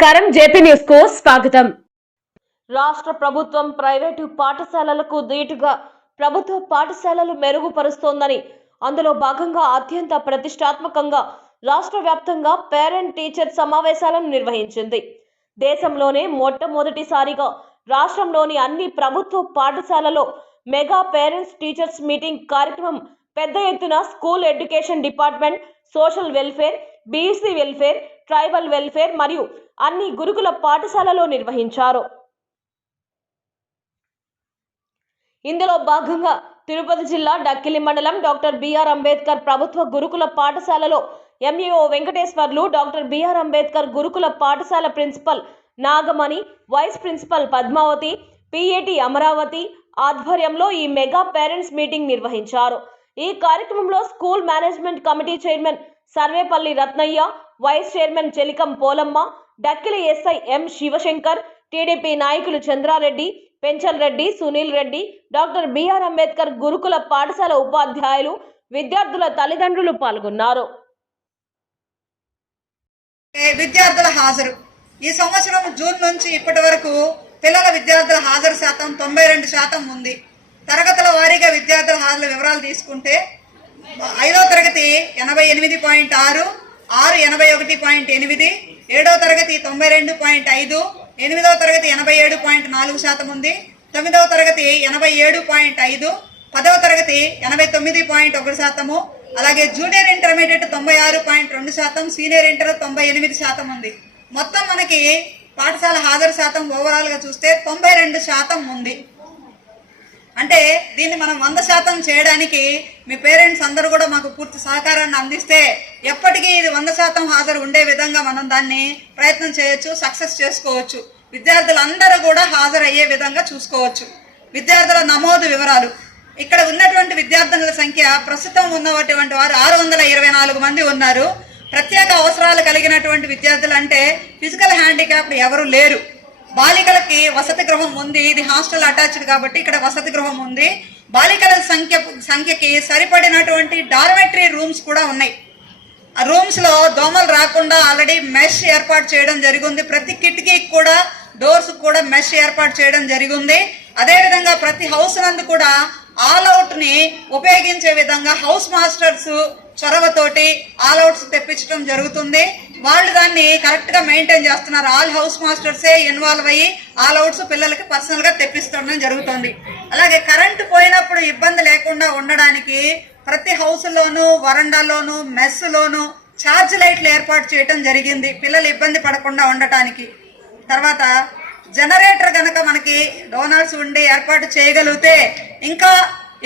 నమస్కారం. జేపీ న్యూస్కు స్వాగతం. రాష్ట్ర ప్రభుత్వం ప్రైవేటు పాఠశాలలకు ధీటుగా ప్రభుత్వ పాఠశాలలు మెరుగుపరుస్తోందని అందులో భాగంగా అత్యంత ప్రతిష్టాత్మకంగా రాష్ట్ర వ్యాప్తంగా పేరెంట్ టీచర్ సమావేశాలను నిర్వహించింది. దేశంలోనే మొట్టమొదటిసారిగా రాష్ట్రంలోని అన్ని ప్రభుత్వ పాఠశాలలో మెగా పేరెంట్స్ టీచర్స్ మీటింగ్ కార్యక్రమం పెద్ద ఎత్తున school education department social welfare BC welfare tribal welfare మరియు అన్ని గురుకుల పాఠశాలలో నిర్వహించారు. ఇందులో భాగంగా తిరుపతి జిల్లా డక్కిలి మండలం డాక్టర్ బిఆర్ అంబేద్కర్ ప్రభుత్వ గురుకుల పాఠశాలలో MEO Venkateswarlu doctor BR Ambedkar గురుకుల పాఠశాల principal Nagamani vice principal Padmavathi PAT Amaravati ఆధ్వర్యంలో ఈ మెగా పేరెంట్స్ మీటింగ్ నిర్వహించారు. ఈ కార్యక్రమంలో school management committee chairman Sarvepalli Ratnaiah vice chairman Chelikam Polamma Dakkili SI M Sivashankar TDP నాయకులు చంద్రారెడ్డి పెంచల్ రెడ్డి సునీల్ రెడ్డి డాక్టర్ బిఆర్ అంబేద్కర్ గురుకుల పాఠశాల ఉపాధ్యాయులు విద్యార్థుల తల్లిదండ్రులు పాల్గొన్నారు. విద్యార్థుల హాజరు. ఈ సంవత్సరం జూన్ నుంచి ఇప్పటి వరకు పిల్లల విద్యార్థుల హాజరు శాతం తొంభై రెండు శాతం ఉంది. తరగతుల వారీగా విద్యార్థుల హాజరు వివరాలు తీసుకుంటే ఐదో తరగతి ఎనభై ఎనిమిది పాయింట్ ఆరు ఆరు ఎనభై ఒకటి పాయింట్ ఎనిమిది ఏడో తరగతి తొంభై రెండు పాయింట్ ఐదు ఎనిమిదవ తరగతి ఎనభై ఏడు పాయింట్ నాలుగు శాతం ఉంది. తొమ్మిదవ తరగతి ఎనభై ఏడు పాయింట్ ఐదు పదవ తరగతి ఎనభై తొమ్మిది పాయింట్ ఒకటి శాతము అలాగే జూనియర్ ఇంటర్మీడియట్ తొంభై ఆరు పాయింట్ రెండు శాతం సీనియర్ ఇంటర్ తొంభై ఎనిమిది శాతం ఉంది. మొత్తం మనకి పాఠశాల హాజరు శాతం ఓవరాల్గా చూస్తే తొంభై రెండు శాతం ఉంది. అంటే దీన్ని మనం వంద శాతం చేయడానికి మీ పేరెంట్స్ అందరూ కూడా మాకు పూర్తి సహకారాన్ని అందిస్తే ఎప్పటికీ ఇది వంద శాతం హాజరు ఉండే విధంగా మనం దాన్ని ప్రయత్నం చేయొచ్చు సక్సెస్ చేసుకోవచ్చు. విద్యార్థులందరూ కూడా హాజరయ్యే విధంగా చూసుకోవచ్చు. విద్యార్థుల నమోదు వివరాలు. ఇక్కడ ఉన్నటువంటి విద్యార్థుల సంఖ్య ప్రస్తుతం ఉన్నటువంటి వారు ఆరు వందల ఇరవై నాలుగు మంది ఉన్నారు. ప్రత్యేక అవసరాలు కలిగినటువంటి విద్యార్థులు అంటే ఫిజికల్ హ్యాండిక్యాప్ ఎవరు లేరు. బాలికలకి వసతి గృహం ఉంది ఇది హాస్టల్ అటాచ్డ్ కాబట్టి ఇక్కడ వసతి గృహం ఉంది. బాలికల సంఖ్య సంఖ్యకి సరిపడినటువంటి డార్మెటరీ రూమ్స్ కూడా ఉన్నాయి. ఆ రూమ్స్లో దోమలు రాకుండా ఆల్రెడీ మెష్ ఏర్పాటు చేయడం జరిగింది. ప్రతి కిటికీకి కూడా డోర్స్ కూడా మెష్ ఏర్పాటు చేయడం జరిగింది. అదే విధంగా ప్రతి హౌస్ నందు కూడా ఆల్ని ఉపయోగించే విధంగా హౌస్ మాస్టర్స్ చొరవతోటి ఆల్ అవుట్స్ తెప్పించడం జరుగుతుంది. వాళ్ళు దాన్ని కరెక్ట్గా మెయింటైన్ చేస్తున్నారు. ఆల్ హౌస్ మాస్టర్సే ఇన్వాల్వ్ అయ్యి ఆల్ అవుట్స్ పిల్లలకి పర్సనల్గా తెప్పిస్తుండడం జరుగుతుంది. అలాగే కరెంటు పోయినప్పుడు ఇబ్బంది లేకుండా ఉండడానికి ప్రతి హౌస్ లోను వరండాలోను మెస్ లోను ఛార్జ్ లైట్లు ఏర్పాటు చేయడం జరిగింది. పిల్లలు ఇబ్బంది పడకుండా ఉండటానికి. తర్వాత జనరేటర్ కనుక మనకి డోనర్స్ ఉండి ఏర్పాటు చేయగలిగితే ఇంకా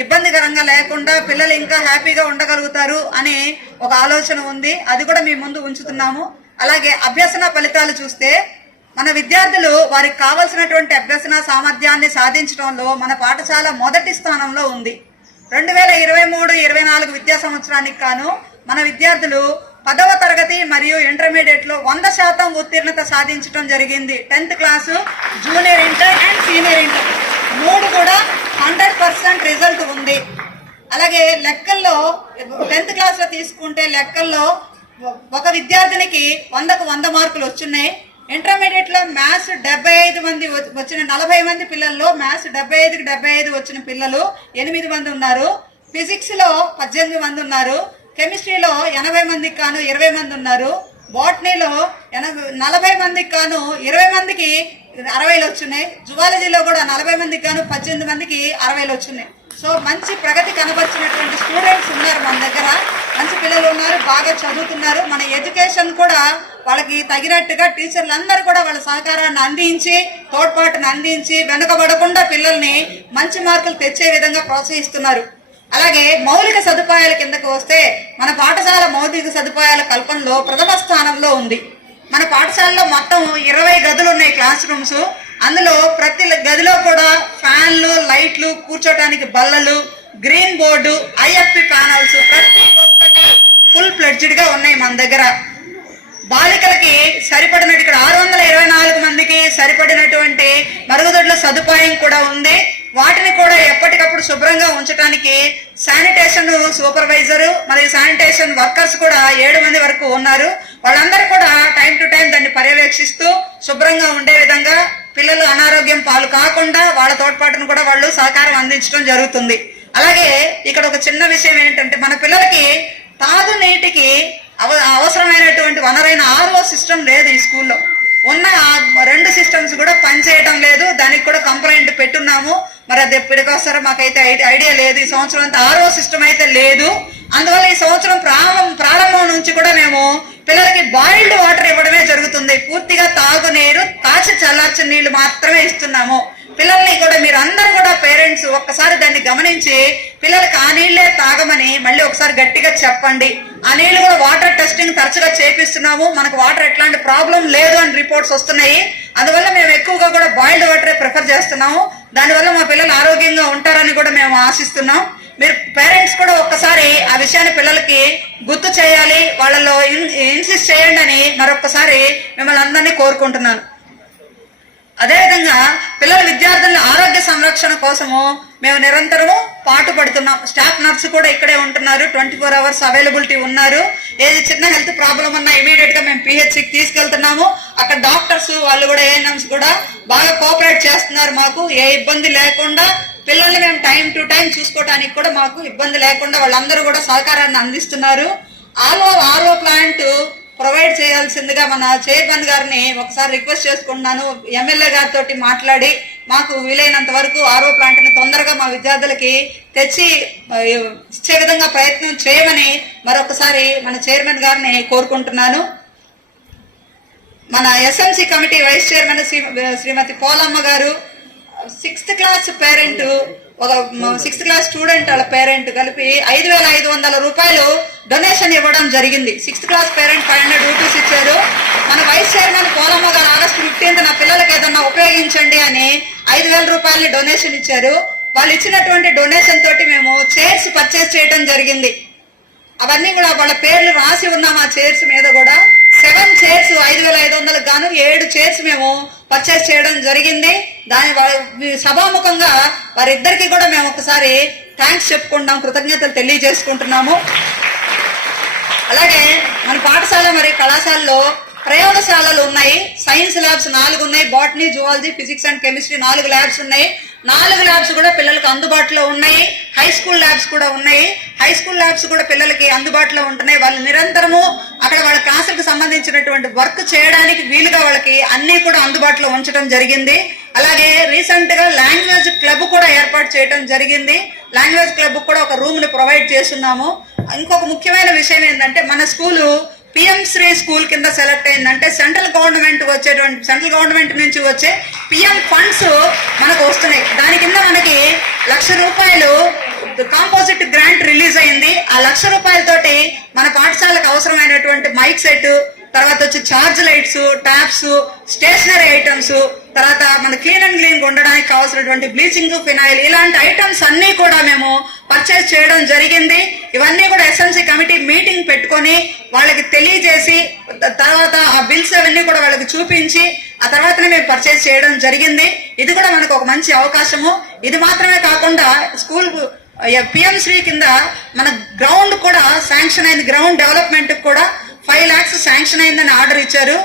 ఇబ్బందికరంగా లేకుండా పిల్లలు ఇంకా హ్యాపీగా ఉండగలుగుతారు అని ఒక ఆలోచన ఉంది. అది కూడా మీ ముందు ఉంచుతున్నాము. అలాగే అభ్యసన ఫలితాలు చూస్తే మన విద్యార్థులు వారికి కావలసినటువంటి అభ్యసన సామర్థ్యాన్ని సాధించడంలో మన పాఠశాల మొదటి స్థానంలో ఉంది. రెండు వేల ఇరవై మూడు ఇరవై నాలుగు విద్యా సంవత్సరానికి గాను మన విద్యార్థులు పదవ తరగతి మరియు ఇంటర్మీడియట్లో వంద శాతం ఉత్తీర్ణత సాధించడం జరిగింది. Tenth class junior inter and senior inter మూడు కూడా హండ్రెడ్ పర్సెంట్ రిజల్ట్ ఉంది. అలాగే లెక్కల్లో టెన్త్ క్లాస్లో తీసుకుంటే లెక్కల్లో ఒక విద్యార్థినికి వందకు వంద మార్కులు వచ్చున్నాయి ఇంటర్మీడియట్లో మ్యాథ్స్ డెబ్బై ఐదు మంది వచ్చిన నలభై మంది పిల్లల్లో మ్యాథ్స్ డెబ్బై ఐదుకి డెబ్బై ఐదు వచ్చిన పిల్లలు ఎనిమిది మంది ఉన్నారు. ఫిజిక్స్లో పద్దెనిమిది మంది ఉన్నారు. కెమిస్ట్రీలో ఎనభై మందికి కాను ఇరవై మంది ఉన్నారు. బాటనీలో ఎనభై నలభై మందికి కాను ఇరవై మందికి అరవైలు వచ్చినాయి. జువాలజీలో కూడా నలభై మందికి కాను పద్దెనిమిది మందికి అరవైలు వచ్చినాయి. సో మంచి ప్రగతి కనబరిచినటువంటి స్టూడెంట్స్ ఉన్నారు మన దగ్గర. మంచి పిల్లలు ఉన్నారు బాగా చదువుతున్నారు. మన ఎడ్యుకేషన్ కూడా వాళ్ళకి తగినట్టుగా టీచర్లు అందరూ కూడా వాళ్ళ సహకారాన్ని అందించి తోడ్పాటును అందించి వెనుకబడకుండా పిల్లల్ని మంచి మార్కులు తెచ్చే విధంగా ప్రోత్సహిస్తున్నారు. అలాగే మౌలిక సదుపాయాల కిందకు వస్తే మన పాఠశాల మౌలిక సదుపాయాల కల్పనలో ప్రథమ స్థానంలో ఉంది. మన పాఠశాలలో మొత్తం ఇరవై గదులు ఉన్నాయి క్లాస్ రూమ్స్. అందులో ప్రతి గదిలో కూడా ఫ్యాన్లు లైట్లు కూర్చోటానికి బల్లలు గ్రీన్ బోర్డు ఐఎఫ్పి ప్యానల్స్ ప్రతి ఒక్కటి ఫుల్ ఫ్లెడ్జ్డ్గా ఉన్నాయి మన దగ్గర. బాలికలకి సరిపడినట్టు ఇక్కడ ఆరు వందల ఇరవై నాలుగు మందికి సరిపడినటువంటి మరుగుదొడ్ల సదుపాయం కూడా ఉంది. వాటిని కూడా ఎప్పటి శుభ్రంగా ఉంచడానికి శానిటేషన్ సూపర్వైజర్ మరియు శానిటేషన్ వర్కర్స్ కూడా ఏడు మంది వరకు ఉన్నారు. వాళ్ళందరూ కూడా టైం టు టైం దాన్ని పర్యవేక్షిస్తూ శుభ్రంగా ఉండే విధంగా పిల్లలు అనారోగ్యం పాలు కాకుండా వాళ్ళ తోడ్పాటును కూడా వాళ్ళు సహకారం అందించడం జరుగుతుంది. అలాగే ఇక్కడ ఒక చిన్న విషయం ఏంటంటే మన పిల్లలకి తాగు నీటికి అవ అవసరమైనటువంటి వనరైన ఆర్ఓ సిస్టమ్ లేదు ఈ స్కూల్లో. ఉన్న రెండు సిస్టమ్స్ కూడా పనిచేయడం లేదు. దానికి కూడా కంప్లైంట్ పెట్టున్నాము. మరి అది ఎప్పటికొస్తారో మాకైతే ఐడి- ఐడియా లేదు. ఈ సంవత్సరం అంతా ఆరో సిస్టమ్ అయితే లేదు. అందువల్ల ఈ సంవత్సరం ప్రారంభం ప్రారంభం నుంచి కూడా మేము పిల్లలకి బాయిల్డ్ వాటర్ ఇవ్వడమే జరుగుతుంది. పూర్తిగా తాగునీరు కాచి చల్లార్చిన నీళ్ళు మాత్రమే ఇస్తున్నాము. పిల్లల్ని కూడా మీరు అందరు కూడా పేరెంట్స్ ఒక్కసారి దాన్ని గమనించి పిల్లలకి ఆ నీళ్ళే తాగమని మళ్ళీ ఒకసారి గట్టిగా చెప్పండి. ఆ నీళ్ళు కూడా వాటర్ టెస్టింగ్ తరచుగా చేపిస్తున్నాము. మనకు వాటర్ ఎట్లాంటి ప్రాబ్లం లేదు అని రిపోర్ట్స్ వస్తున్నాయి. అందువల్ల మేము ఎక్కువగా కూడా బాయిల్డ్ వాటరే ప్రిఫర్ చేస్తున్నాము. దానివల్ల మా పిల్లలు ఆరోగ్యంగా ఉంటారని కూడా మేము ఆశిస్తున్నాం. మీరు పేరెంట్స్ కూడా ఒక్కసారి ఆ విషయాన్ని పిల్లలకి గుర్తు చేయాలి. వాళ్ళలో ఇన్సిస్ట్ చేయండి అని మరొకసారి మిమ్మల్ని అందరినీ కోరుకుంటున్నాను. అదేవిధంగా పిల్లల విద్యార్థుల ఆరోగ్య సంరక్షణ కోసము మేము నిరంతరము పాటుపడుతున్నాం స్టాఫ్ నర్సు కూడా ఇక్కడే ఉంటున్నారు. ట్వంటీ ఫోర్ అవర్స్ అవైలబిలిటీ ఉన్నారు. ఏది చిన్న హెల్త్ ప్రాబ్లం ఉన్నా ఇమీడియట్గా మేము పిహెచ్సికి తీసుకెళ్తున్నాము. అక్కడ డాక్టర్స్ వాళ్ళు కూడా ఏఎన్ఎంస్ కూడా బాగా కోఆపరేట్ చేస్తున్నారు మాకు. ఏ ఇబ్బంది లేకుండా పిల్లల్ని మేము టైం టు టైం చూసుకోవడానికి కూడా మాకు ఇబ్బంది లేకుండా వాళ్ళందరూ కూడా సహకారాన్ని అందిస్తున్నారు. ఆర్ఓ ఆర్ఓ ప్లాంట్ ప్రొవైడ్ చేయాల్సిందిగా మన చైర్మన్ గారిని ఒకసారి రిక్వెస్ట్ చేసుకుంటున్నాను. ఎమ్మెల్యే గారితో మాట్లాడి మాకు వీలైనంత వరకు ఆరో ప్లాంట్ని తొందరగా మా విద్యార్థులకి తెచ్చి ఇచ్చే విధంగా ప్రయత్నం చేయమని మరొకసారి మన చైర్మన్ గారిని కోరుకుంటున్నాను. మన SMC committee vice chairman Shri Shrimati Polamma గారు సిక్స్త్ క్లాస్ పేరెంట్ ఒక సిక్స్త్ క్లాస్ స్టూడెంట్ వాళ్ళ పేరెంట్ కలిపి ఐదు వేల ఐదు వందల రూపాయలు డొనేషన్ ఇవ్వడం జరిగింది. Sixth class parent five hundred rupees ఇచ్చారు. మన వైస్ చైర్మన్ పోలమ్మ గారు ఆగస్టు ఫిఫ్టీన్త్ నా పిల్లలకి ఏదన్నా ఉపయోగించండి అని ఐదు వేల రూపాయలని డొనేషన్ ఇచ్చారు. వాళ్ళు ఇచ్చినటువంటి డొనేషన్ తోటి మేము చైర్స్ పర్చేస్ చేయడం జరిగింది. అవన్నీ కూడా వాళ్ళ పేర్లు రాసి ఉన్నాం ఆ చైర్స్ మీద కూడా సెవెన్ చైర్స్ ఐదు వేల ఐదు వందలకు గాను ఏడు చైర్స్ మేము పర్చేస్ చేయడం జరిగింది. దాని సభాముఖంగా వారిద్దరికి కూడా మేము ఒకసారి థ్యాంక్స్ చెప్పుకుంటాం కృతజ్ఞతలు తెలియజేసుకుంటున్నాము. అలాగే మన పాఠశాల మరియు కళాశాలలో ప్రయోగశాలలు ఉన్నాయి. సైన్స్ ల్యాబ్స్ నాలుగు ఉన్నాయి. Botany zoology physics and chemistry నాలుగు ల్యాబ్స్ ఉన్నాయి. నాలుగు ల్యాబ్స్ కూడా పిల్లలకు అందుబాటులో ఉన్నాయి. హై స్కూల్ ల్యాబ్స్ కూడా ఉన్నాయి. హై స్కూల్ ల్యాబ్స్ కూడా పిల్లలకి అందుబాటులో ఉంటున్నాయి. వాళ్ళు నిరంతరము అక్కడ వాళ్ళ క్లాసులకు సంబంధించినటువంటి వర్క్ చేయడానికి వీలుగా వాళ్ళకి అన్నీ కూడా అందుబాటులో ఉంచడం జరిగింది. అలాగే రీసెంట్గా లాంగ్వేజ్ క్లబ్ కూడా ఏర్పాటు చేయడం జరిగింది. లాంగ్వేజ్ క్లబ్ కూడా ఒక రూమ్ని ప్రొవైడ్ చేస్తున్నాము. ఇంకొక ముఖ్యమైన విషయం ఏంటంటే మన స్కూలు పిఎం శ్రీ స్కూల్ కింద సెలెక్ట్ అయిందంటే సెంట్రల్ గవర్నమెంట్ వచ్చేటువంటి సెంట్రల్ గవర్నమెంట్ నుంచి వచ్చే పిఎం ఫండ్స్ మనకు వస్తున్నాయి. దాని కింద మనకి లక్ష రూపాయలు కాంపోజిట్ గ్రాంట్ రిలీజ్ అయింది. ఆ లక్ష రూపాయలతోటి మన పాఠశాలకు అవసరమైనటువంటి మైక్ సెట్ తర్వాత వచ్చి charge lights taps stationery items తర్వాత మన క్లీన్ అండ్ క్లీన్ ఉండడానికి కావాల్సినటువంటి బ్లీచింగ్ ఫినాయిల్ ఇలాంటి ఐటమ్స్ అన్నీ కూడా మేము పర్చేస్ చేయడం జరిగింది. ఇవన్నీ కూడా ఎస్ఎంసీ కమిటీ మీటింగ్ పెట్టుకొని వాళ్ళకి తెలియజేసి తర్వాత ఆ బిల్స్ అవన్నీ కూడా వాళ్ళకి చూపించి ఆ తర్వాతనే మేము పర్చేస్ చేయడం జరిగింది. ఇది కూడా మనకు ఒక మంచి అవకాశము. ఇది మాత్రమే కాకుండా స్కూల్ పిఎం శ్రీ కింద మన గ్రౌండ్ కూడా శాంక్షన్ అయింది. గ్రౌండ్ డెవలప్మెంట్ కూడా ఫైవ్ లాక్స్ శాంక్షన్ అయిందని ఆర్డర్ ఇచ్చారు.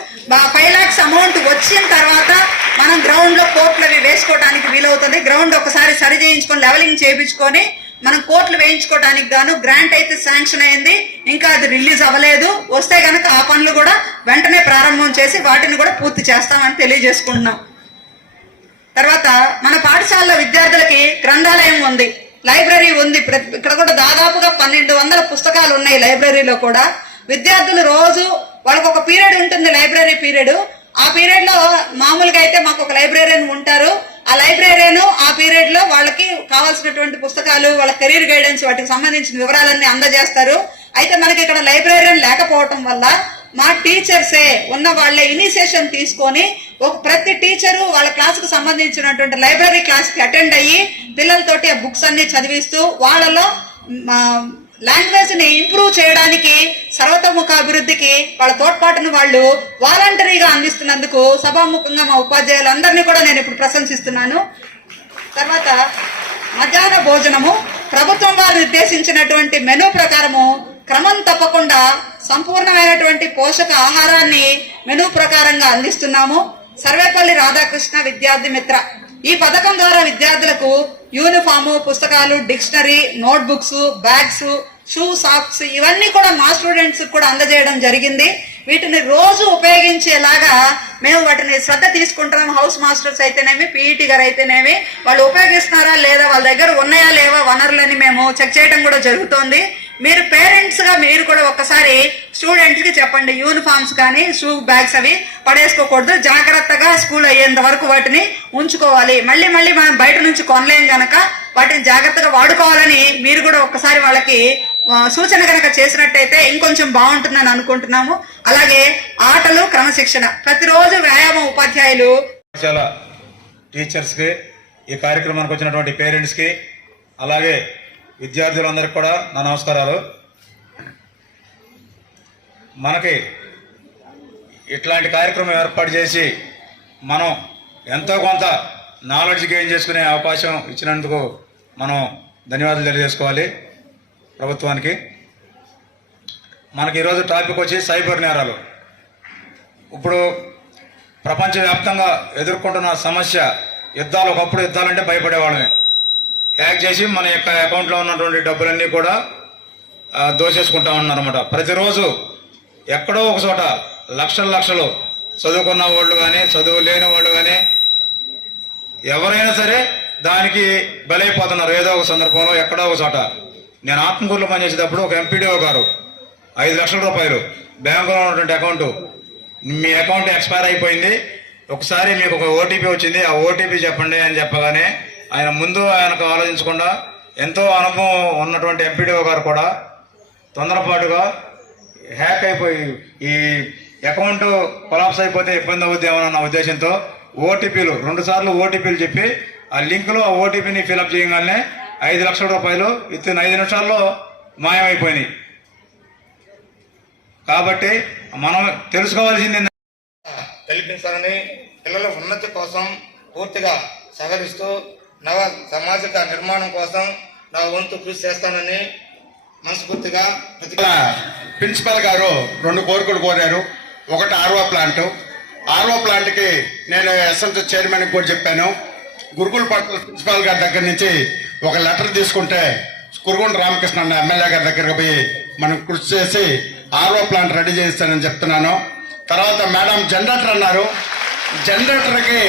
ఫైవ్ లాక్స్ అమౌంట్ వచ్చిన తర్వాత మనం గ్రౌండ్లో కోర్టులు అవి వేసుకోవడానికి వీలవుతుంది. గ్రౌండ్ ఒకసారి సరి చేయించుకొని లెవెలింగ్ చేయించుకొని మనం కోట్లు వేయించుకోవడానికి గాను గ్రాంట్ అయితే శాంక్షన్ అయింది ఇంకా అది రిలీజ్ అవ్వలేదు. వస్తే కనుక ఆ పనులు కూడా వెంటనే ప్రారంభం చేసి వాటిని కూడా పూర్తి చేస్తామని తెలియజేసుకుంటున్నాం. తర్వాత మన పాఠశాలలో విద్యార్థులకి గ్రంథాలయం ఉంది లైబ్రరీ ఉంది. ప్రతి- ఇక్కడ కూడా దాదాపుగా పన్నెండు వందల పుస్తకాలు ఉన్నాయి లైబ్రరీలో కూడా. విద్యార్థులు రోజు వాళ్ళకి ఒక పీరియడ్ ఉంటుంది లైబ్రరీ పీరియడ్. ఆ పీరియడ్లో మామూలుగా అయితే మాకు ఒక లైబ్రరీని ఉంటారు. ఆ లైబ్రరీను ఆ పీరియడ్లో వాళ్ళకి కావాల్సినటువంటి పుస్తకాలు వాళ్ళ కెరీర్ గైడెన్స్ వాటికి సంబంధించిన వివరాలన్నీ అందజేస్తారు. అయితే మనకి ఇక్కడ లైబ్రరీ లేకపోవటం వల్ల మా టీచర్సే ఉన్న వాళ్ళే ఇనిషియేషన్ తీసుకొని ఒక ప్రతి టీచరు వాళ్ళ క్లాస్కు సంబంధించినటువంటి లైబ్రరీ క్లాస్కి అటెండ్ అయ్యి పిల్లలతోటి ఆ బుక్స్ అన్ని చదివిస్తూ వాళ్ళలో లాంగ్వేజ్ని ఇంప్రూవ్ చేయడానికి సర్వతోముఖ అభివృద్ధికి వాళ్ళ తోడ్పాటును వాళ్ళు వాలంటరీగా అందిస్తున్నందుకు సభాముఖంగా మా ఉపాధ్యాయులందరినీ కూడా నేను ఇప్పుడు ప్రశంసిస్తున్నాను. తర్వాత మధ్యాహ్న భోజనము ప్రభుత్వం వారు నిర్దేశించినటువంటి మెనూ ప్రకారము క్రమం తప్పకుండా సంపూర్ణమైనటువంటి పోషక ఆహారాన్ని మెనూ ప్రకారంగా అందిస్తున్నాము. సర్వేపల్లి రాధాకృష్ణ విద్యార్థి మిత్ర. ఈ పథకం ద్వారా విద్యార్థులకు యూనిఫాము పుస్తకాలు dictionary notebooks bags shoe socks ఇవన్నీ కూడా మా స్టూడెంట్స్ కూడా అందజేయడం జరిగింది. వీటిని రోజు ఉపయోగించేలాగా మేము వాటిని శ్రద్ధ తీసుకుంటున్నాం. హౌస్ మాస్టర్స్ అయితేనేమి పీఈటీ గారు అయితేనేమి వాళ్ళు ఉపయోగిస్తున్నారా లేదా వాళ్ళ దగ్గర ఉన్నాయా లేవా వనరులని మేము చెక్ చేయడం కూడా జరుగుతోంది. మీరు పేరెంట్స్గా మీరు కూడా ఒక్కసారి స్టూడెంట్స్కి చెప్పండి యూనిఫామ్స్ కానీ షూ బ్యాగ్స్ అవి పడేసుకోకూడదు. జాగ్రత్తగా స్కూల్ అయ్యేంత వరకు వాటిని ఉంచుకోవాలి. మళ్ళీ మళ్ళీ మనం బయట నుంచి కొనలేం గనక వాటిని జాగ్రత్తగా వాడుకోవాలని మీరు కూడా ఒక్కసారి వాళ్ళకి సూచన కనుక చేసినట్టయితే ఇంకొంచెం బాగుంటుందని అనుకుంటున్నాము. అలాగే ఆటలు క్రమశిక్షణ. ప్రతిరోజు వ్యాయామ ఉపాధ్యాయులు. టీచర్స్కి ఈ కార్యక్రమానికి వచ్చినటువంటి పేరెంట్స్కి అలాగే విద్యార్థులందరికీ కూడా నా నమస్కారాలు. మనకి ఇట్లాంటి కార్యక్రమం ఏర్పాటు చేసి మనం ఎంతో కొంత నాలెడ్జ్ గెయిన్ చేసుకునే అవకాశం ఇచ్చినందుకు మనం ధన్యవాదాలు తెలియజేసుకోవాలి ప్రభుత్వానికి. మనకి ఈరోజు టాపిక్ వచ్చి సైబర్ నేరాలు. ఇప్పుడు ప్రపంచవ్యాప్తంగా ఎదుర్కొంటున్న సమస్య యుద్ధాలు ఒకప్పుడు యుద్ధాలంటే భయపడేవాళ్ళమే. హ్యాక్ చేసి మన యొక్క అకౌంట్లో ఉన్నటువంటి డబ్బులన్నీ కూడా ఆ, దోచేసుకుంటా ఉన్నారన్నమాట. ప్రతిరోజు ఎక్కడో ఒక చోట లక్షల లక్షలు చదువుకున్న వాళ్ళు కానీ చదువు లేని వాళ్ళు కానీ ఎవరైనా సరే దానికి బలైపోతున్నారు. ఏదో ఒక సందర్భంలో ఎక్కడో ఒక చోట. నేను ఆత్మకూరులో పనిచేసేటప్పుడు ఒక ఎంపీడీఓ గారు ఐదు లక్షల రూపాయలు బ్యాంకులో ఉన్నటువంటి అకౌంట్ మీ అకౌంట్ ఎక్స్పైర్ అయిపోయింది. ఒకసారి మీకు ఒక ఓటీపీ వచ్చింది. ఆ ఓటీపీ చెప్పండి అని చెప్పగానే ఆయన ముందు ఆయనకు ఆలోచించకుండా ఎంతో అనుభవం ఉన్నటువంటి ఎంపీడీఓ గారు కూడా తొందరపాటుగా హ్యాక్ అయిపోయి ఈ అకౌంట్ కొలాప్స్ అయిపోతే ఇబ్బంది అవుద్దేమో అన్న ఉద్దేశంతో ఓటీపీలు రెండు సార్లు ఓటీపీలు చెప్పి ఆ లింక్లో ఆ ఓటీపీని ఫిలప్ చేయగానే ఐదు లక్షల రూపాయలు విత్ ఇన్ ఐదు నిమిషాల్లో మాయమైపోయినాయి. కాబట్టి మనం తెలుసుకోవాల్సింది తెలిపించాలని కల్పించాలని పిల్లల ఉన్నతి కోసం పూర్తిగా సహకరిస్తూ నవ సామాజిక నిర్మాణం కోసం నా వంతు కృషి చేస్తానని మనస్ఫూర్తిగా ప్రిన్సిపల్ గారు రెండు కోరికలు కోరారు. ఒకటి ఆర్వో ప్లాంట్. ఆర్వో ప్లాంట్కి నేను ఎస్ఎంసీ చైర్మన్ కూడా చెప్పాను. గురుకుల పట్ల ప్రిన్సిపాల్ గారి దగ్గర నుంచి ఒక లెటర్ తీసుకుంటే కురుగుండ రామకృష్ణ అన్న ఎమ్మెల్యే గారి దగ్గరకు పోయి మనం కృషి చేసి ఆర్వో ప్లాంట్ రెడీ చేస్తానని చెప్తున్నాను. తర్వాత మేడం జనరేటర్ అన్నారు. జనరేటర్కి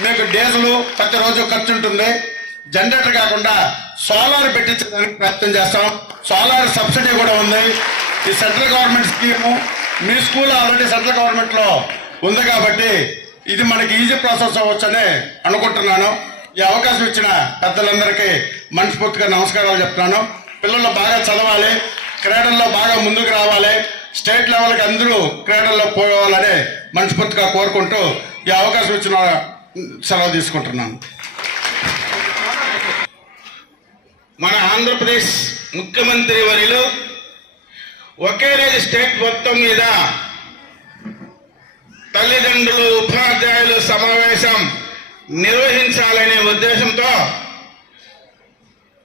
మీకు డీజిల్ ప్రతిరోజు ఖర్చు ఉంటుంది. జనరేటర్ కాకుండా సోలార్ పెట్టించడానికి ప్రయత్నం చేస్తాం. సోలార్ సబ్సిడీ కూడా ఉంది. ఈ సెంట్రల్ గవర్నమెంట్ స్కీము మీ స్కూల్ ఆల్రెడీ సెంట్రల్ గవర్నమెంట్లో ఉంది కాబట్టి ఇది మనకి ఈజీ ప్రాసెస్ అవ్వచ్చని అనుకుంటున్నాను. ఈ అవకాశం ఇచ్చిన పెద్దలందరికీ మనస్ఫూర్తిగా నమస్కారాలు చెప్తున్నాను. పిల్లలు బాగా చదవాలి. క్రీడల్లో బాగా ముందుకు రావాలి. స్టేట్ లెవెల్కి అందరూ క్రీడల్లో పోవాలని మనస్ఫూర్తిగా కోరుకుంటూ ఈ అవకాశం ఇచ్చిన సెలవు తీసుకుంటున్నాను. మన ఆంధ్రప్రదేశ్ ముఖ్యమంత్రి వరిలో ఒకే రోజు స్టేట్ మొత్తం మీద తల్లిదండ్రులు ఉపాధ్యాయులు సమావేశం నిర్వహించాలనే ఉద్దేశంతో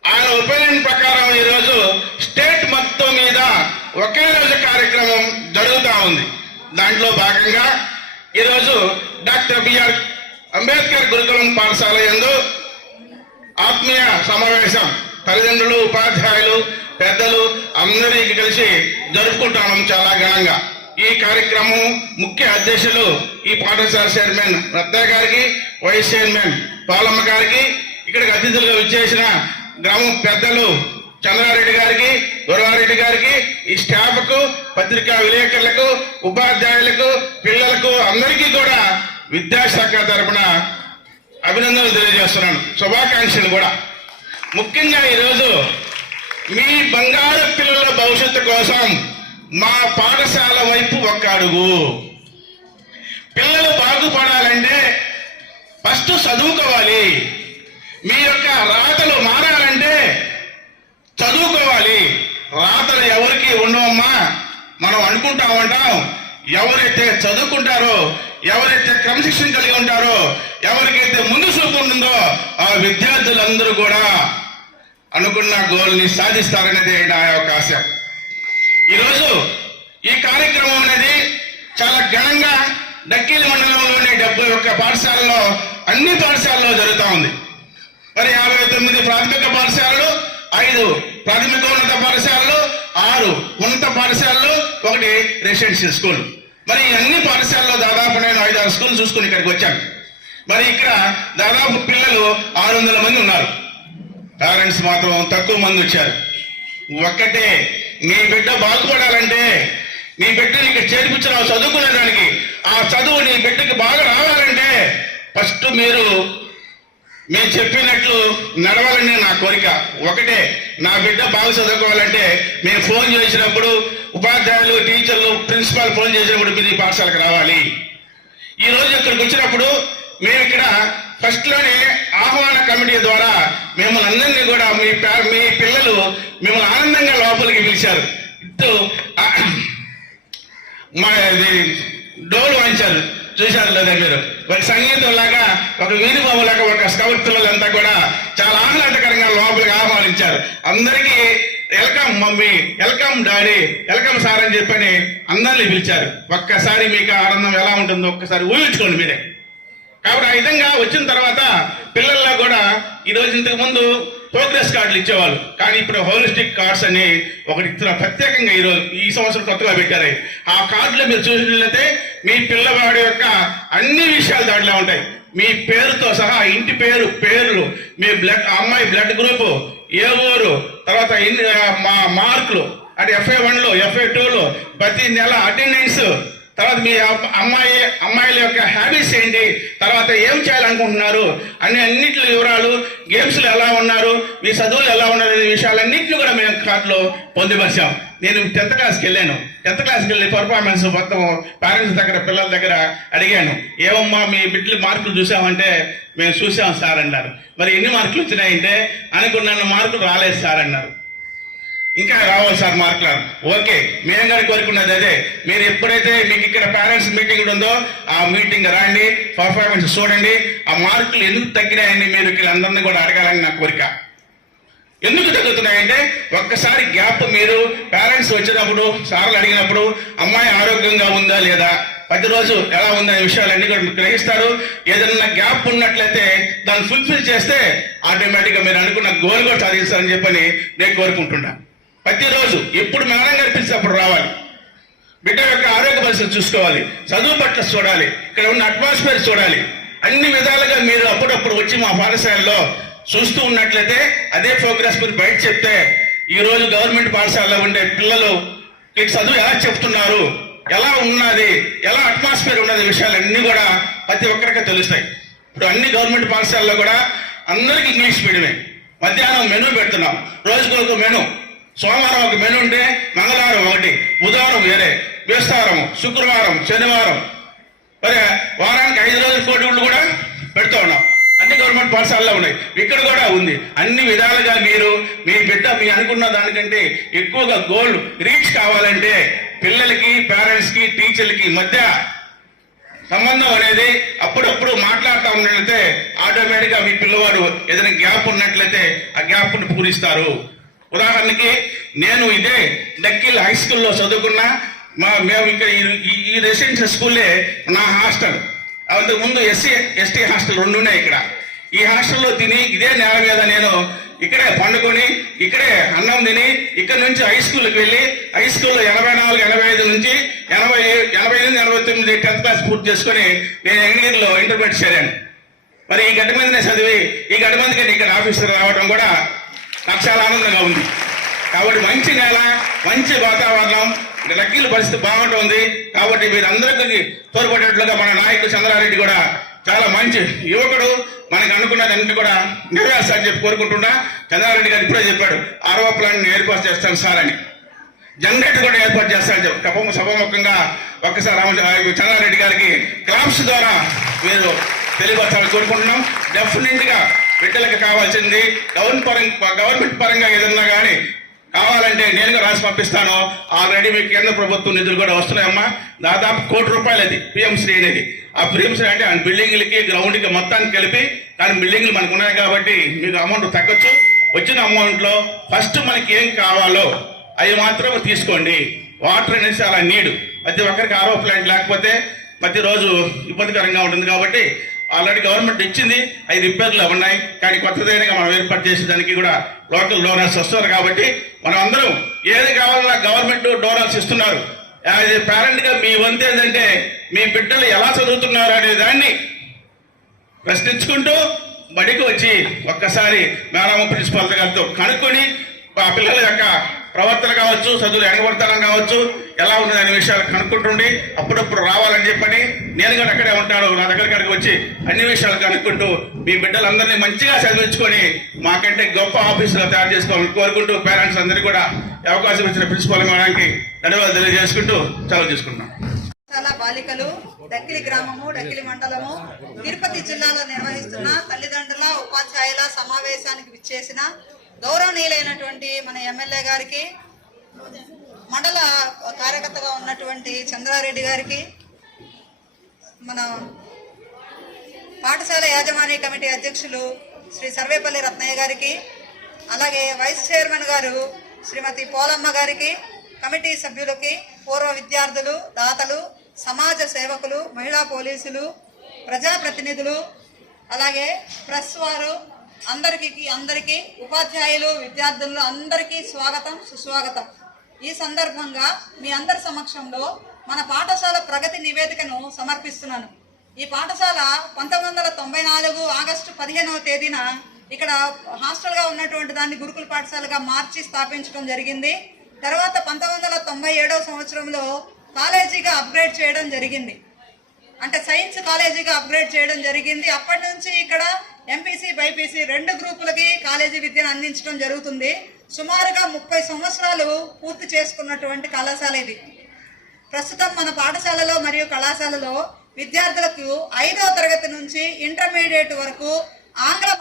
ఆయన ఒపీనియన్ ప్రకారం ఈరోజు స్టేట్ మొత్తం మీద ఒకే రోజు కార్యక్రమం జరుగుతూ ఉంది. దాంట్లో భాగంగా ఈరోజు డాక్టర్ బిఆర్ అంబేద్కర్ గురుకులం పాఠశాల యందు ఆత్మీయ సమావేశం తల్లిదండ్రులు ఉపాధ్యాయులు పెద్దలు అందరికి కలిసి జరుపుకుంటాము చాలా ఘనంగా. ఈ కార్యక్రమం ముఖ్య అధ్యక్షులు ఈ పాఠశాల చైర్మన్ రత్న గారికి వైస్ చైర్మన్ పాలమ్మ గారికి ఇక్కడికి అతిథులుగా విచ్చేసిన గ్రామం పెద్దలు చంద్రారెడ్డి గారికి గురవారెడ్డి గారికి ఈ స్టాఫ్కు పత్రికా విలేకరులకు ఉపాధ్యాయులకు పిల్లలకు అందరికీ కూడా విద్యాశాఖ తరపున అభినందనలు తెలియజేస్తున్నాను. శుభాకాంక్షలు కూడా. ముఖ్యంగా ఈరోజు మీ బంగారు పిల్లల భవిష్యత్తు కోసం మా పాఠశాల వైపు ఒక్క అడుగు. పిల్లలు బాగుపడాలంటే ఫస్ట్ చదువుకోవాలి. మీ యొక్క రాతలు మారాలంటే చదువుకోవాలి. రాతలు ఎవరికి ఉండవమ్మా? మనం అనుకుంటామంటాం ఎవరైతే చదువుకుంటారో ఎవరైతే క్రమశిక్షణ కలిగి ఉంటారో ఎవరికైతే ముందు చూపు ఉంటుందో ఆ విద్యార్థులందరూ కూడా అనుకున్న గోల్ని సాధిస్తారనేది నా యొక్క ఆశ. ఈరోజు ఈ కార్యక్రమం అనేది చాలా ఘనంగా డక్కీల మండలంలోని డెబ్బై ఒక్క పాఠశాలలో అన్ని పాఠశాలలో జరుగుతూ ఉంది. మరి యాభై తొమ్మిది ప్రాథమిక పాఠశాలలు ఐదు ప్రాథమికోన్నత పాఠశాలలు ఆరు ఉన్నత పాఠశాలలు ఒకటి రెసిడెన్షియల్ స్కూల్. మరి అన్ని పాఠశాలలో దాదాపు నేను ఐదు ఆరు స్కూల్ చూసుకుని ఇక్కడికి వచ్చాను. మరి ఇక్కడ దాదాపు పిల్లలు ఆరు వందల మంది ఉన్నారు. పేరెంట్స్ మాత్రం తక్కువ మంది వచ్చారు. ఒక్కటే నీ బిడ్డ బాగుపడాలంటే నీ బిడ్డని ఇక్కడ చేర్పించడం చదువుకునే దానికి ఆ చదువు నీ బిడ్డకి బాగా రావాలంటే ఫస్ట్ మీరు మేము చెప్పినట్లు నడవాలని నా కోరిక. ఒకటే నా బిడ్డ బాగా చదువుకోవాలంటే మేము ఫోన్ చేసినప్పుడు ఉపాధ్యాయులు టీచర్లు ప్రిన్సిపాల్ ఫోన్ చేసినప్పుడు మీరు ఈ పాఠశాలకు రావాలి. ఈ రోజు ఇక్కడికి వచ్చినప్పుడు మేము ఇక్కడ ఫస్ట్లోనే ఆహ్వాన కమిటీ ద్వారా మిమ్మల్ని అందరినీ కూడా మీ పే- మీ పిల్లలు మిమ్మల్ని ఆనందంగా లోపలికి పిలిచారు. ఇటు మా ఇది డోలు వాయించారు. చూశారు లేదా మీరు? ఒక సంగీతం లాగా ఒక వీధిబాబు లాగా ఒక స్కౌట్ పిల్లలంతా కూడా చాలా ఆహ్లాదకరంగా లోపలికి ఆహ్వానించారు. అందరికీ welcome mummy. Welcome daddy. Welcome sir అని చెప్పని అందరినీ పిలిచారు. ఒక్కసారి మీకు ఆనందం ఎలా ఉంటుందో ఒక్కసారి ఊహించుకోండి మీరే. కాబట్టి ఆ విధంగా వచ్చిన తర్వాత పిల్లల్లో కూడా ఈరోజు ఇంతకు ముందు ప్రోగ్రెస్ కార్డులు ఇచ్చేవాళ్ళు. కానీ ఇప్పుడు హోలిస్టిక్ కార్డ్స్ అని ఒకటి ప్రత్యేకంగా ఈరోజు ఈ సంవత్సరం కొత్తగా పెట్టారు. ఆ కార్డులో మీరు చూసినట్లయితే మీ పిల్లవాడి యొక్క అన్ని విషయాలు దాంట్లో ఉంటాయి. మీ పేరుతో సహా ఇంటి పేరు పేర్లు మీ బ్లడ్ అమ్మాయి బ్లడ్ గ్రూపు ఏ ఊరు? తర్వాత మా మార్కులు అంటే ఎఫ్ఏ వన్లో ఎఫ్ఏ టూ ప్రతి నెల అటెండెన్స్. తర్వాత మీ అమ్మాయి అమ్మాయిల యొక్క హ్యాబిట్స్ ఏంటి? తర్వాత ఏం చేయాలనుకుంటున్నారు? అన్ని అన్నింటి వివరాలు గేమ్స్లో ఎలా ఉన్నారు? మీ చదువులు ఎలా ఉన్నారు? అనే విషయాలన్నింటినీ కూడా మేము కార్డులో పొందుపరిచాం. నేను టెన్త్ క్లాస్కి వెళ్ళాను. టెన్త్ క్లాస్కి వెళ్ళి పర్ఫార్మెన్స్ మొత్తం పేరెంట్స్ దగ్గర పిల్లల దగ్గర అడిగాను. ఏమమ్మా మీ బిడ్డలు మార్కులు చూసామంటే మేము చూసాం సార్ అన్నారు. మరి ఎన్ని మార్కులు వచ్చినాయంటే అనుకున్నాను మార్కులు రాలేదు సార్ అన్నారు. ఇంకా రావాలి సార్ మార్కులు ఓకే మేము కానీ కోరుకున్నది అదే. మీరు ఎప్పుడైతే మీకు ఇక్కడ పేరెంట్స్ మీటింగ్ ఉందో ఆ మీటింగ్ రాండి పర్ఫార్మెన్స్ చూడండి. ఆ మార్కులు ఎందుకు తగ్గినాయని మీరు ఇక్కడ అందరినీ కూడా అడగాలని నా కోరిక. ఎందుకు తగ్గుతున్నాయంటే ఒక్కసారి గ్యాప్ మీరు పేరెంట్స్ వచ్చినప్పుడు సార్లు అడిగినప్పుడు అమ్మాయి ఆరోగ్యంగా ఉందా లేదా? ప్రతి రోజు ఎలా ఉందనే విషయాలన్నీ కూడా మీరు గ్రహిస్తారు. ఏదైనా గ్యాప్ ఉన్నట్లయితే దాన్ని ఫుల్ఫిల్ చేస్తే ఆటోమేటిక్గా మీరు అనుకున్న గోల్ కూడా సాధిస్తారని చెప్పని నేను కోరుకుంటున్నా. ప్రతిరోజు ఎప్పుడు మేడం కనిపిస్తే అప్పుడు రావాలి. బిడ్డ యొక్క ఆరోగ్య పరిస్థితి చూసుకోవాలి. చదువు పట్ల చూడాలి. ఇక్కడ ఉన్న అట్మాస్ఫియర్ చూడాలి. అన్ని విధాలుగా మీరు అప్పుడప్పుడు వచ్చి మా పాఠశాలలో చూస్తూ ఉన్నట్లయితే అదే ప్రోగ్రెస్ మీరు బయట చెప్తే ఈ రోజు గవర్నమెంట్ పాఠశాలలో ఉండే పిల్లలు మీకు చదువు ఎలా చెప్తున్నారు? ఎలా ఉన్నది? ఎలా అట్మాస్ఫియర్ ఉన్నది? విషయాలన్నీ కూడా ప్రతి ఒక్కరికి తెలుస్తాయి. ఇప్పుడు అన్ని గవర్నమెంట్ పాఠశాలలో కూడా అందరికి ఇంగ్లీష్ మీడియమే. మధ్యాహ్నం మెనూ పెడుతున్నాం. రోజుకు ఒక మెనూ. సోమవారం ఒక మెనూ ఉంటే మంగళవారం ఒకటి. బుధవారం వేరే. బేస్తవారం శుక్రవారం శనివారం. మరి వారానికి ఐదు రోజుల పోటీలు కూడా పెడుతూ ఉన్నాం. అన్ని గవర్నమెంట్ పాఠశాలలో ఉన్నాయి. ఇక్కడ కూడా ఉంది. అన్ని విధాలుగా మీరు మీ బిడ్డ మీ అనుకున్న దానికంటే ఎక్కువగా గోల్ రీచ్ కావాలంటే పిల్లలకి పేరెంట్స్కి టీచర్లకి మధ్య సంబంధం అనేది అప్పుడప్పుడు మాట్లాడుతూ ఉన్నట్లయితే ఆటోమేటిక్గా మీ పిల్లవాడు ఏదైనా గ్యాప్ ఉన్నట్లయితే ఆ గ్యాప్ను పూరిస్తారు. ఉదాహరణకి నేను ఇదే డక్కిల్ హై స్కూల్లో చదువుకున్నా. మా మేము ఇక్కడ ఈ- ఈ- రెసిడెన్షియల్ స్కూల్లే నా హాస్టల్. అంతకు ముందు ఎస్సీ ఎస్టీ హాస్టల్ రెండు ఉన్నాయి ఇక్కడ. ఈ హాస్టల్లో తిని ఇదే నేల మీద నేను ఇక్కడే పండుకొని ఇక్కడే అన్నం తిని ఇక్కడ నుంచి హై స్కూల్కి వెళ్ళి హై స్కూల్లో ఎనభై నాలుగు ఎనభై ఐదు నుంచి ఎనభై ఎనభై ఎనిమిది ఎనభై తొమ్మిది టెన్త్ క్లాస్ పూర్తి చేసుకొని నేను ఎంగినీర్లో ఇంటర్మీడియట్ చేరాను. మరి ఈ గడ్డ మీదనే చదివి ఈ గడ్డ మీదకి నేను ఇక్కడ ఆఫీసర్ రావడం కూడా నాకు చాలా ఆనందంగా ఉంది. కాబట్టి మంచి నేల మంచి వాతావరణం లక్కీల పరిస్థితి బాగుంటుంది. కాబట్టి మీరు అందరికీ తోడ్పడేట్లుగా మన నాయకుడు చంద్రారెడ్డి కూడా చాలా మంచి యువకుడు. మనకు అనుకున్నది అన్ని కూడా నెరవేర్చాలని చెప్పి కోరుకుంటున్నా. చంద్రారెడ్డి గారు ఇప్పుడే చెప్పాడు ఆరో ప్లాన్ ఏర్పాటు చేస్తాను సార్ అని. జనరేటర్ కూడా ఏర్పాటు చేస్తాను చెప్పి. సభముఖంగా ఒక్కసారి రామ చంద్రారెడ్డి గారికి క్లాప్స్ ద్వారా మీరు తెలియపరచాలని కోరుకుంటున్నాం. డెఫినెట్గా బిడ్డలకు కావాల్సింది గవర్నమెంట్ పరంగా గవర్నమెంట్ పరంగా ఏదన్నా కానీ కావాలంటే నేనుగా రాసి పంపిస్తాను. ఆల్రెడీ మీకు కేంద్ర ప్రభుత్వం నిధులు కూడా వస్తున్నాయమ్మా. దాదాపు కోటి రూపాయలు అది పిఎం శ్రీ అనేది. ఆ ఫ్రేమ్స్ అంటే ఆ బిల్డింగ్లకి గ్రౌండ్కి మొత్తానికి కలిపి కానీ బిల్డింగ్లు మనకు ఉన్నాయి కాబట్టి మీకు అమౌంట్ తగ్గచ్చు. వచ్చిన అమౌంట్లో ఫస్ట్ మనకి ఏం కావాలో అవి మాత్రం తీసుకోండి. వాటర్ అనేది చాలా నీడ్. ప్రతి ఒక్కరికి ఆరో ప్లాంట్ లేకపోతే ప్రతిరోజు ఇబ్బందికరంగా ఉంటుంది కాబట్టి ఆల్రెడీ గవర్నమెంట్ ఇచ్చింది అవి రిపేర్లు ఉన్నాయి. కానీ కొత్తదైన మనం ఏర్పాటు చేసేదానికి కూడా లోకల్ డోనర్స్ వస్తున్నారు కాబట్టి మనం అందరం ఏది కావాలన్నా గవర్నమెంట్ డోనర్స్ ఇస్తున్నారు. యాజ్ ఏ పేరెంట్గా మీ వంతు ఏంటంటే మీ బిడ్డలు ఎలా చదువుతున్నారు అనే దాన్ని ప్రశ్నించుకుంటూ బడికి వచ్చి ఒక్కసారి మేడం ప్రిన్సిపాల్ గారితో కనుక్కొని ఆ పిల్లల యొక్క ప్రవర్తన కావచ్చు చదువులు ఎనగబడతనం కావచ్చు ఎలా ఉన్నది అనే విషయాలు కనుక్కుంటుండి అప్పుడప్పుడు రావాలని చెప్పని నేను కూడా అక్కడే ఉంటాను నా దగ్గర కాడికి వచ్చి అన్ని విషయాలు కనుక్కుంటూ మీ బిడ్డలందరినీ మంచిగా చదివించుకొని మాకంటే గొప్ప ఆఫీసులో తయారు చేసుకోవాలని కోరుకుంటూ పేరెంట్స్ అందరికీ కూడా అవకాశం ఇచ్చిన ప్రిన్సిపాల్ మేడానికి ధన్యవాదాలు తెలియజేసుకుంటూ సెలవు తీసుకుంటున్నాం. బాలికలు డక్కిలి గ్రామము డక్కిలి మండలము తిరుపతి జిల్లాలో నిర్వహిస్తున్న తల్లిదండ్రుల ఉపాధ్యాయుల సమావేశానికి విచ్చేసిన గౌరవనీయులైనటువంటి మన ఎమ్మెల్యే గారికి మండల కార్యకర్తగా ఉన్నటువంటి చంద్రారెడ్డి గారికి మన పాఠశాల యాజమాన్య కమిటీ అధ్యక్షులు శ్రీ సర్వేపల్లి రత్నయ్య గారికి అలాగే వైస్ చైర్మన్ గారు శ్రీమతి పోలమ్మ గారికి కమిటీ సభ్యులకి పూర్వ విద్యార్థులు దాతలు సమాజ సేవకులు మహిళా పోలీసులు ప్రజాప్రతినిధులు అలాగే ప్రెస్ వారు అందరికీ అందరికీ ఉపాధ్యాయులు విద్యార్థులు అందరికీ స్వాగతం సుస్వాగతం. ఈ సందర్భంగా మీ అందరి సమక్షంలో మన పాఠశాల ప్రగతి నివేదికను సమర్పిస్తున్నాను. ఈ పాఠశాల పంతొమ్మిది వందల తొంభై నాలుగు ఆగస్టు పదిహేనవ తేదీన ఇక్కడ హాస్టల్గా ఉన్నటువంటి దాన్ని గురుకుల పాఠశాలగా మార్చి స్థాపించడం జరిగింది. తర్వాత పంతొమ్మిది వందల తొంభై ఏడవ సంవత్సరంలో కాలేజీగా అప్గ్రేడ్ చేయడం జరిగింది. అంటే సైన్స్ కాలేజీగా అప్గ్రేడ్ చేయడం జరిగింది. అప్పటి నుంచి ఇక్కడ ఎంపీసీ బైపీసీ రెండు గ్రూపులకి కాలేజీ విద్యను అందించడం జరుగుతుంది. సుమారుగా ముప్పై సంవత్సరాలు పూర్తి చేసుకున్నటువంటి కళాశాల ఇది. ప్రస్తుతం మన పాఠశాలలో మరియు కళాశాలలో విద్యార్థులకు ఐదవ తరగతి నుంచి ఇంటర్మీడియట్ వరకు ఆంగ్ల